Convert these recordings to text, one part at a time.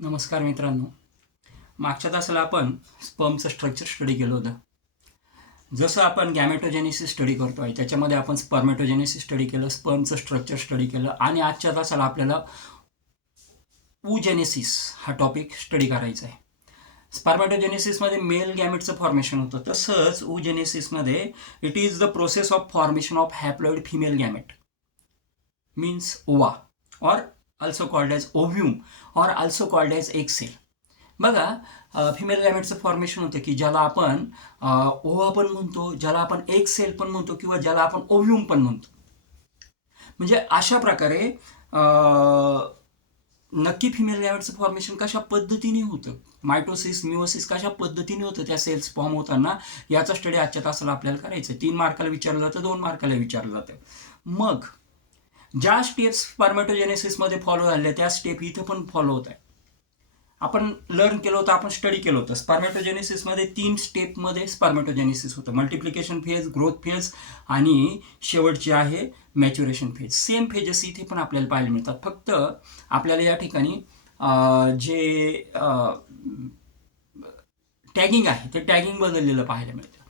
नमस्कार मित्रांनो. मागच्या तासाला आपण स्पर्मचं स्ट्रक्चर स्टडी केलं होतं. जसं आपण गॅमेटोजेनेसिस स्टडी करतो आहे त्याच्यामध्ये आपण स्पर्मेटोजेनेसिस स्टडी केलं, स्पर्मचं स्ट्रक्चर स्टडी केलं आणि आजच्या तासाला आपल्याला oogenesis हा टॉपिक स्टडी करायचा आहे. स्पर्मेटोजेनेसिसमध्ये मेल गॅमेटचं फॉर्मेशन होतं, तसंच oogenesisमध्ये it is the process of formation of haploid female gamete means ova और also called as ovum or also called as egg cell. बघा, फिमेल गॅमेटचं फॉर्मेशन होतं की ज्याला आपण ओवा पण म्हणतो, ज्याला आपण एग सेल पण म्हणतो किंवा ज्याला आपण ओव्ह्यूम पण म्हणतो. म्हणजे अशा प्रकारे नक्की फिमेल गॅमेटचं फॉर्मेशन कशा पद्धतीने होतं, मायटोसिस मिओसिस कशा पद्धतीने होतं त्या सेल्स फॉर्म होताना, याचा स्टडी आजच्या तासाला आपल्याला करायचं आहे. 3 मार्काला विचारलं जातं, 2 मार्काला विचारलं जातं. मग ज्या स्टेप्स स्पर्मेटोजेनेसिसमध्ये फॉलो झाल्या त्या स्टेप इथं पण फॉलो होत आहे. आपण लर्न केलं होतं, आपण स्टडी केलं होतं. स्पर्मेटोजेनेसिसमध्ये 3 स्टेपमध्ये स्पर्मेटोजेनेसिस होतं. मल्टिप्लिकेशन फेज, ग्रोथ फेज आणि शेवटची आहे मॅच्युरेशन फेज. सेम फेजेस इथे पण आपल्याला पाहायला मिळतात. फक्त आपल्याला या ठिकाणी जे टॅगिंग आहे ते टॅगिंग बदललेलं पाहायला मिळतं.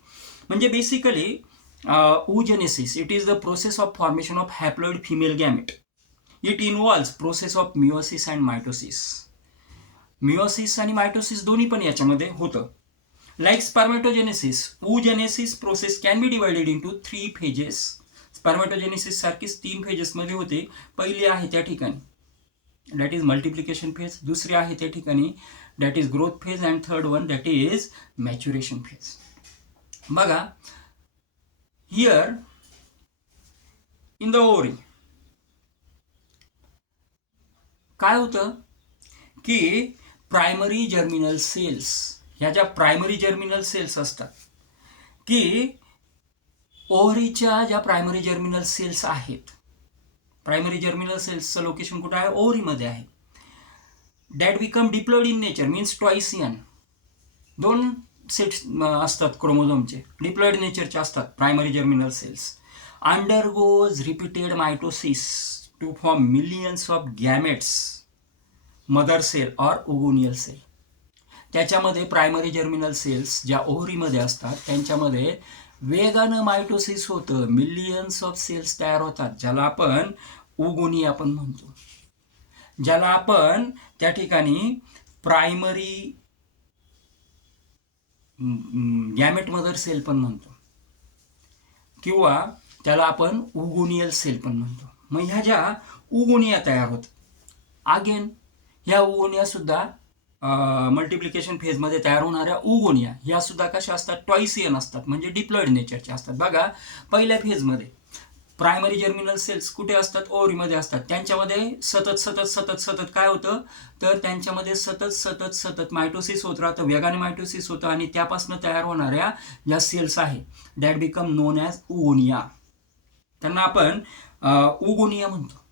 म्हणजे basically oogenesis, it is the process of formation of haploid female gamete. It involves process of meiosis and mitosis. Meiosis आणि mitosis दोन्ही पण याच्यामध्ये होतं. Like spermatogenesis, oogenesis process can be divided into 3 phases. Spermatogenesis सारखीच 3 phases मध्ये होते. पहिली आहे त्या ठिकाणी that is multiplication phase, दुसरी आहे त्या ठिकाणी that is growth phase and third one that is maturation phase. बघा, here in the ovary काय होतं की प्रायमरी जर्मिनल सेल्स, ह्या ज्या प्रायमरी जर्मिनल सेल्स असतात की ओव्हरीच्या ज्या प्रायमरी जर्मिनल सेल्स आहेत, प्रायमरी जर्मिनल सेल्सचं लोकेशन कुठं आहे? ओव्हरीमध्ये आहे. That become diploid in nature means ट्वाइसियन. 2 सेट्स असतात क्रोमोझोमचे, डिप्लॉइड नेचरचे असतात primary germinal cells. Undergoes repeated mitosis to form millions of gametes, mother cell और ओगोनियल सेल. त्याच्यामध्ये प्रायमरी जर्मिनल सेल्स ज्या ओव्हरीमध्ये असतात त्यांच्यामध्ये वेगानं मायटोसिस होतं, मिलियन्स ऑफ सेल्स तयार होतात, ज्याला आपण ओगोनिया पण म्हणतो, ज्याला आपण त्या ठिकाणी प्रायमरी गॅमेट मदर सेल पण म्हणतो किंवा त्याला आपण ओगोनियल सेल पण म्हणतो. मग ह्या ज्या ओगोनिया तयार होतात, अगेन ह्या ओगोनिया सुद्धा मल्टिप्लिकेशन फेजमध्ये तयार होणाऱ्या ओगोनिया ह्या सुद्धा कशा असतात? ट्वाइसियन असतात, म्हणजे डिप्लॉइड नेचरचे असतात. बघा, पहिल्या फेजमध्ये प्रायमरी जर्मिनल सेल्स कुठे असतात? ओव्हरीमध्ये असतात. त्यांच्यामध्ये सतत सतत सतत सतत काय होतं तर त्यांच्यामध्ये सतत सतत सतत मायटोसिस होत राहतं, वेगाने मायटोसिस होतं आणि त्यापासून तयार होणाऱ्या ज्या सेल्स आहे that become known as oogonia. त्यांना आपण ओगोनिया म्हणतो.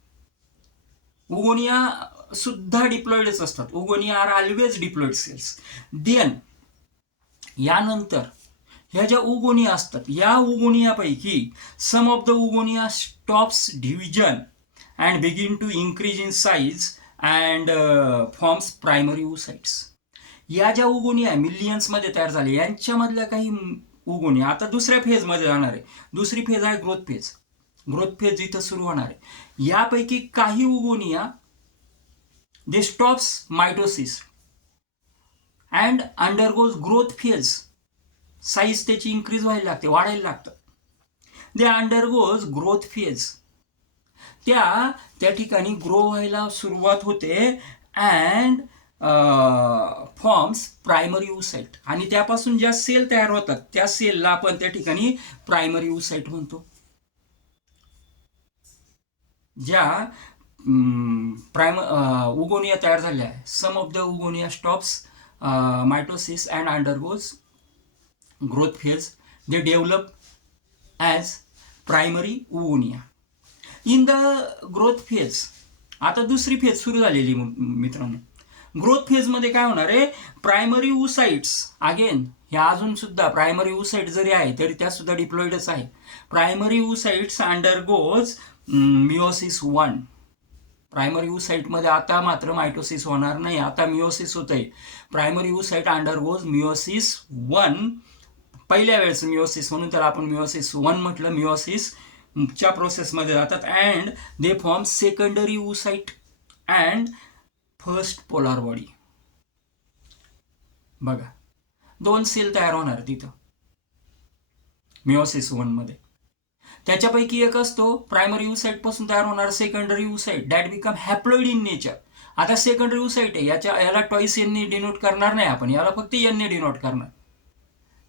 ओगोनिया सुद्धा डिप्लॉइडच असतात. Oogonia are always diploid cells. Then यानंतर ह्या ज्या ओगोनिया असतात, या ओगोनियापैकी some of the oogonia stops division and begin to increase in size and forms primary oocytes. या ज्या ओगोनिया मिलियन्समध्ये तयार झाल्या यांच्यामधल्या काही ओगोनिया आता दुसऱ्या फेजमध्ये जाणार आहे. दुसरी फेज आहे ग्रोथ फेज. ग्रोथ फेज इथं सुरू होणार आहे. यापैकी काही oogonia they stops mitosis and undergoes growth phase. Size त्याची इन्क्रीज व्हायला लागते, वाढायला लागतं. दे अंडरगोज ग्रोथ फेज. त्या ठिकाणी ग्रो व्हायला सुरुवात होते अँड फॉर्म्स प्रायमरी ओसाइट. आणि त्यापासून ज्या सेल तयार होतात त्या सेलला आपण त्या ठिकाणी प्रायमरी ओसाइट म्हणतो. ज्या ओगोनिया तयार झाल्या आहे, some of the oogonia stops mitosis and undergoes growth phase, they develop as primary oogonia. In the growth phase, आता दुसरी फेज सुरू झालेली मित्रांनो. ग्रोथ फेजमध्ये काय होणार आहे? प्रायमरी ओसाइट्स, अगेन ह्या अजून सुद्धा प्रायमरी ओसाइट जरी आहे तरी त्या सुद्धा डिप्लॉइडच आहे. Primary oocytes undergoes meiosis 1. Primary oocyte आता मात्र मायटोसिस होणार नाही, आता मिओसिस होतंय. प्रायमरी oocyte अंडरगोज मिओसिस 1 पहिल्या वेळेस मिओसिस, म्हणून त्याला आपण मिओसिस 1 म्हटलं. मिओसिसच्या प्रोसेसमध्ये जातात and they form secondary oocyte and first polar body. बघा, 2 सेल तयार होणार तिथं मिओसिस 1 मध्ये. त्याच्यापैकी एक असतो प्रायमरी oocyte पासून तयार होणार secondary oocyte that become haploid in nature. आता सेकंडरी oocyte आहे, याला टॉईस एनने डिनोट करणार नाही आपण, याला फक्त एनने डिनोट करणार.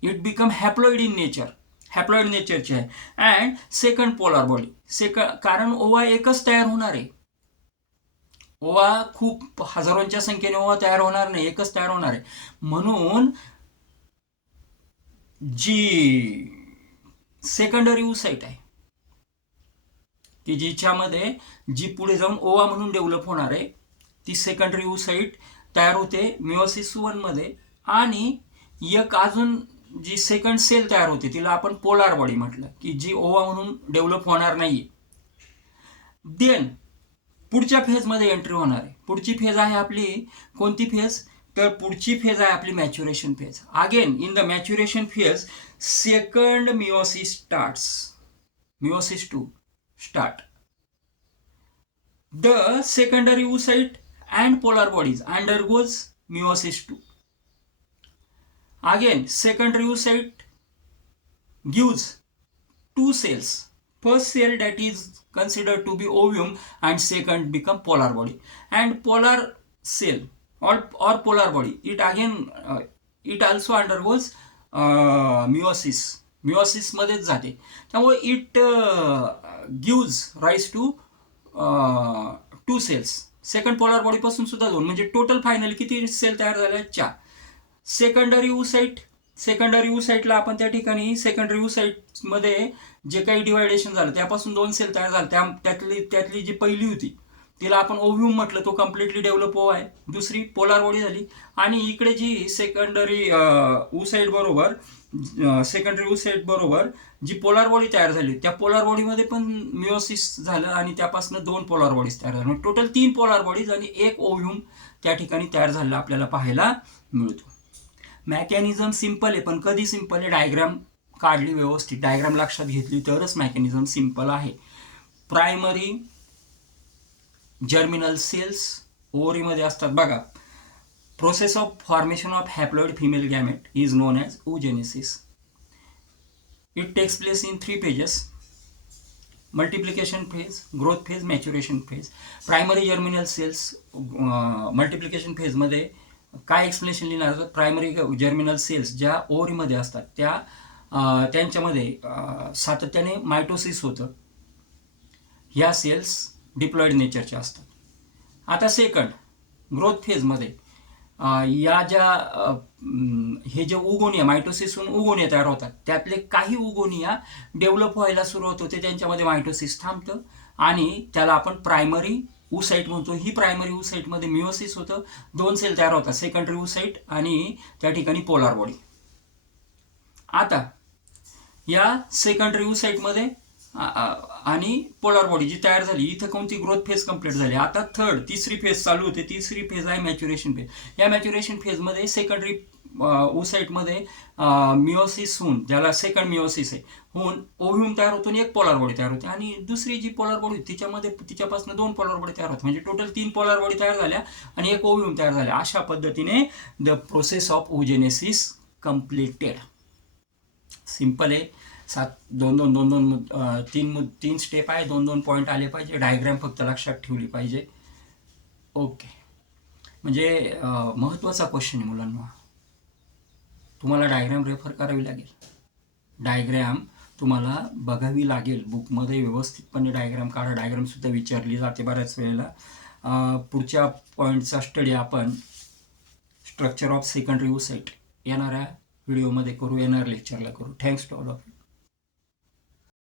It become haploid in nature, haploid नेचरचे आहे. अँड सेकंड पोलार बॉडी, कारण ओवा एकच तयार होणार आहे. ओवा खूप हजारोंच्या संख्येने ओवा तयार होणार नाही, एकच तयार होणार आहे. म्हणून जी सेकंडरी oocyte आहे की जिच्यामध्ये जी पुढे जाऊन ओवा म्हणून डेव्हलप होणार आहे, ती सेकंडरी oocyte तयार होते मिओसिस 1 मध्ये. आणि एक अजून जी सेकंड सेल तयार होते तिला आपण पोलार बॉडी म्हटलं, की जी ओवा म्हणून डेव्हलप होणार नाहीये. देन पुढच्या फेजमध्ये एंट्री होणार आहे. पुढची फेज आहे आपली कोणती फेज, तर पुढची फेज आहे आपली maturation phase. Again in the maturation phase second meiosis starts, meiosis 2 start. The secondary oocyte and polar bodies undergoes meiosis 2. Again, secondary oocyte gives 2 cells. First cell that is considered to be ovum and second become polar body. And polar cell or polar body, it again it also undergoes meiosis. Meiosis मध्येच जाते. त्यामुळे it gives rise to 2 cells. Second polar body पासून सुद्धा 2, म्हणजे total final किती sale तयार झाल्या, 4. Secondary oocyte, secondary oocyteला आपण त्या ठिकाणी सेकंडरी oocyte मध्ये जे काही डिवायडेशन झालं त्यापासून 2 सेल तयार झाले. त्यातली जी पहिली होती तिला आपण ओव्ह्यूम म्हटलं, तो कम्प्लिटली डेव्हलप ओवा आहे. दुसरी पोलार बॉडी झाली. आणि इकडे जी सेकंडरी oocyte बरोबर सेकंडरी oocyte बरोबर जी पोलार बॉडी तयार झाली, त्या पोलार बॉडीमध्ये पण मिओसिस झालं आणि त्यापासून 2 पोलार बॉडीज तयार झाल्या. टोटल 3 पोलार बॉडीज आणि एक ओव्ह्यूम त्या ठिकाणी तयार झालेला आपल्याला पाहायला मिळतो. मॅकॅनिझम सिंपल आहे, पण कधी सिंपल आहे, डायग्राम काढली व्यवस्थित, डायग्राम लक्षात घेतली तरच मॅकॅनिझम सिंपल आहे. प्रायमरी जर्मिनल सेल्स ओव्हरीमध्ये असतात. बघा, process of formation of haploid female gamete is non as oogenesis. It takes place in 3 phases: multiplication phase, growth phase, maturation phase. Primary germinal cells multiplication फेजमध्ये काय explanation लिहिणार, primary germinal cells ज्या ओव्हरीमध्ये असतात त्यांच्यामध्ये सातत्याने मायटोसिस होतं. ह्या सेल्स डिप्लॉइड नेचरच्या असतात. आता सेकंड ग्रोथ फेजमध्ये या ज्या हे जे उगोनिया मायटोसिसहून उगोनिया तयार होतात, त्यातले काही उगोनिया डेव्हलप व्हायला सुरुवात होते, त्यांच्यामध्ये मायटोसिस थांबतं आणि त्याला आपण प्रायमरी oocyte म्हणतो. ही प्रायमरी oocyte मध्ये मिओसिस होतं, 2 सेल तयार होतात, सेकंडरी oocyte आणि त्या ठिकाणी पोलार बॉडी. आता या सेकंडरी oocyte मध्ये आणि पोलार बॉडी जी तयार झाली, इथं कोणती ग्रोथ फेज कंप्लीट झाली. आता तिसरी फेज चालू होते. तिसरी फेज आहे मॅच्युरेशन फेज. या मॅच्युरेशन फेजमध्ये सेकंडरी oocyte मध्ये मिओसिस होऊन, ज्याला सेकंड मिओसिस आहे, होऊन ओव्ह्यूम तयार होतो आणि एक पोलार बॉडी तयार होते. आणि दुसरी जी पोलार बॉडी तिच्यापासून 2 पोलार बॉडी तयार होतात, म्हणजे टोटल 3 पोलार बॉडी तयार झाल्या आणि एक ओव्ह्यूम तयार झाल्या. अशा पद्धतीने the process of oogenesis completed. Simple आहे. 3 स्टेप आहे, 2 पॉईंट आले पाहिजे, डायग्राम फक्त लक्षात ठेवली पाहिजे. ओके, म्हणजे महत्त्वाचा क्वेश्चन आहे मुलांना. तुम्हाला डायग्राम रेफर करावी लागेल, डायग्राम तुम्हाला बघावी लागेल, बुकमध्ये व्यवस्थितपणे डायग्राम काढा. डायग्रामसुद्धा विचारली जाते बऱ्याच वेळेला. पुढच्या पॉईंटचा स्टडी आपण स्ट्रक्चर ऑफ सेकंडरी oocyte येणाऱ्या व्हिडिओमध्ये करू, येणाऱ्या लेक्चरला करू. Thanks to all of you.